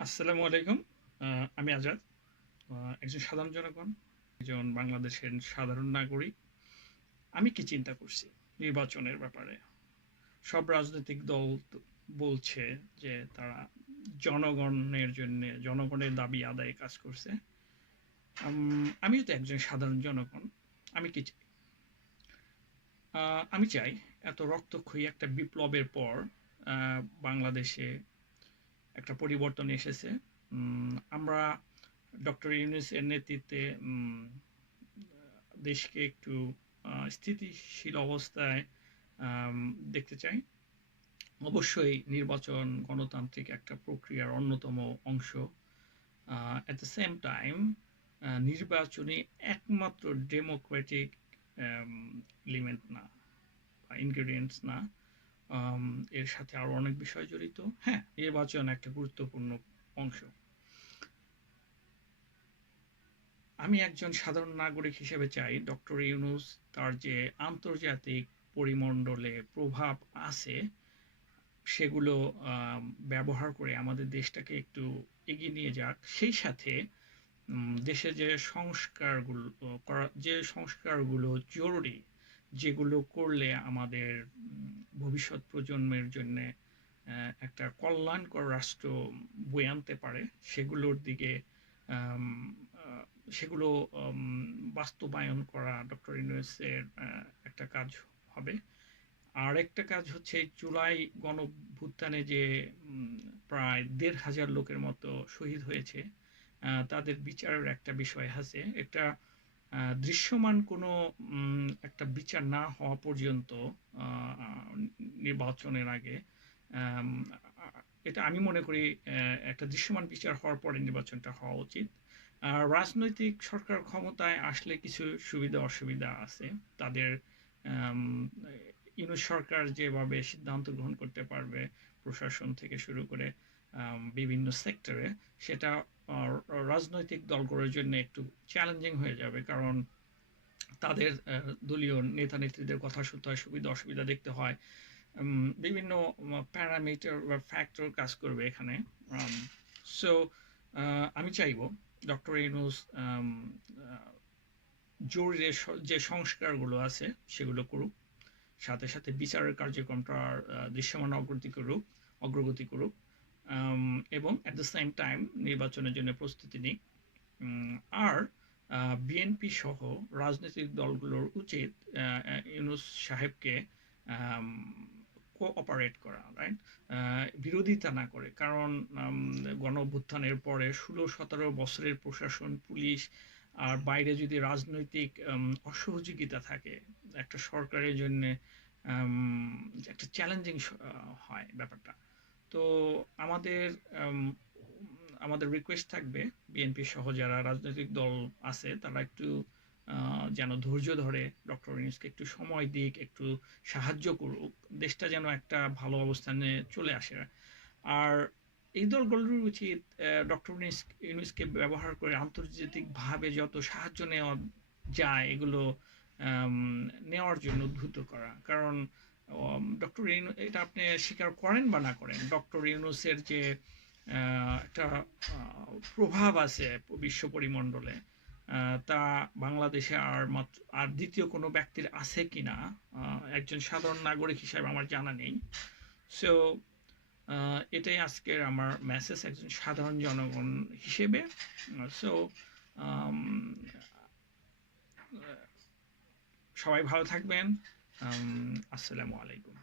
আসসালামু আলাইকুম। আমি আজাদ। একজন সাধারণ জনগণ, একজন বাংলাদেশের সাধারণ নাগরিক। আমি কি চিন্তা করছি নির্বাচনের ব্যাপারে? সব রাজনৈতিক দল বলছে যে তারা জনগণের জন্যে, জনগণের দাবি আদায়ে কাজ করছে। আমিও তো একজন সাধারণ জনগণ। আমি কি চাই? আমি চাই এত রক্তক্ষয়ী একটা বিপ্লবের পর বাংলাদেশে একটা পরিবর্তন এসেছে। আমরা ডক্টর ইউনূসের নেতৃত্বে দেশকে একটু স্থিতিশীল অবস্থায় আম দেখতে চাই। অবশ্যই নির্বাচন গণতান্ত্রিক একটা প্রক্রিয়ার অন্যতম অংশ। অ্যাট দ্য সেম টাইম নির্বাচনই একমাত্র ডেমোক্রেটিক অ্যাম এলিমেন্ট না বা ইনগ্রেডিয়েন্টস না। এর সাথে আরো অনেক বিষয় জড়িত। হ্যাঁ, নির্বাচন একটা গুরুত্বপূর্ণ অংশ। আমি একজন সাধারণ নাগরিক হিসেবে চাই ডক্টর ইউনূস তার যে আন্তর্জাতিক পরিমণ্ডলে প্রভাব আছে সেগুলো ব্যবহার করে আমাদের দেশটাকে একটু এগিয়ে নিয়ে যাক। সেই সাথে দেশে যে সংস্কারগুলো জরুরি, যেগুলো করলে আমাদের ভবিষ্যৎ প্রজন্মের জন্যে একটা কল্যাণকর রাষ্ট্র বয়ে আনতে পারে, সেগুলোর দিকে আম আ সেগুলো বাস্তবায়ন করা ডক্টর ইউনূসের একটা কাজ হবে। আরেকটা কাজ হচ্ছে জুলাই গণঅভ্যুত্থানে যে প্রায় ১,৫০০ লোকের মতো শহীদ হয়েছে, তাদের বিচারের একটা বিষয় আছে। একটা দৃশ্যমান কোনো একটা বিচার না হওয়া পর্যন্ত আ আ নির্বাচনের আগে আম আ এটা আমি মনে করি একটা দৃশ্যমান বিচার হওয়ার পরে নির্বাচনটা হওয়া উচিত। আর রাজনৈতিক সরকার ক্ষমতায় আসলে কিছু সুবিধা-অসুবিধা আছে। তাদের আম ইউনূস সরকার যেভাবে সিদ্ধান্ত গ্রহণ করতে পারবে, প্রশাসন থেকে শুরু করে বিভিন্ন সেক্টরে, সেটা আ রাজনৈতিক দলগুলোর জন্য একটু চ্যালেঞ্জিং হয়ে যাবে। কারণ তাদের দলীয় নেতা-নেত্রীদের কথা শুনতে হয়, সুবিধা-অসুবিধা দেখতে হয়। বিভিন্ন প্যারামিটার বা ফ্যাক্টর কাজ করবে এখানে। আম সো আমি চাইবো ডক্টর ইউনূস আ জরুরি যে সংস্কারগুলো আছে সেগুলো করুক। সাথে, সাথে বিচারের কার্যক্রমটা দৃশ্যমান অগ্রগতি করুক। এবং এট দ্য সেম টাইম নির্বাচনের জন্য প্রস্তুতি নিক। উম আর বিএনপি সহ রাজনৈতিক দলগুলোর উচিত ইউনূস সাহেবকে আম কোঅপারেট করা, রাইট? বিরোধিতা না করে। কারণ গণঅভ্যুত্থানের পরে ১৬-১৭ বছরের প্রশাসন, পুলিশ আর বাইরে যদি রাজনৈতিক অসহযোগিতা থাকে, একটা সরকারের জন্যে একটা চ্যালেঞ্জিং হয় ব্যাপারটা। তো আমাদের আম আমাদের রিকোয়েস্ট থাকবে বিএনপি সহ যারা রাজনৈতিক দল আছে তারা একটু যেন ধৈর্য ধরে ডক্টর ইউনূসকে একটু সময় দিক, একটু সাহায্য করুক। দেশটা যেন একটা ভালো অবস্থানে চলে আসে। আর এই দলগুলোর উচিত ডক্টর ইউনূসকে ব্যবহার করে আন্তর্জাতিকভাবে যত সাহায্য নেওয়া যায় এগুলো আম নেওয়ার জন্য উদ্বুদ্ধ করা। কারণ ডক্টর এটা আপনি স্বীকার করেন বা না করেন, ডক্টর ইউনূসের যে একটা প্রভাব আছে বিশ্ব পরিমণ্ডলে, তা বাংলাদেশে আর দ্বিতীয় কোনো ব্যক্তির আছে কিনা একজন সাধারণ নাগরিক হিসেবে আমার জানা নেই। সো এটাই আজকের আমার মেসেজ একজন সাধারণ জনগণ হিসেবে। সো সবাই ভালো থাকবেন। আসসালামু আলাইকুম।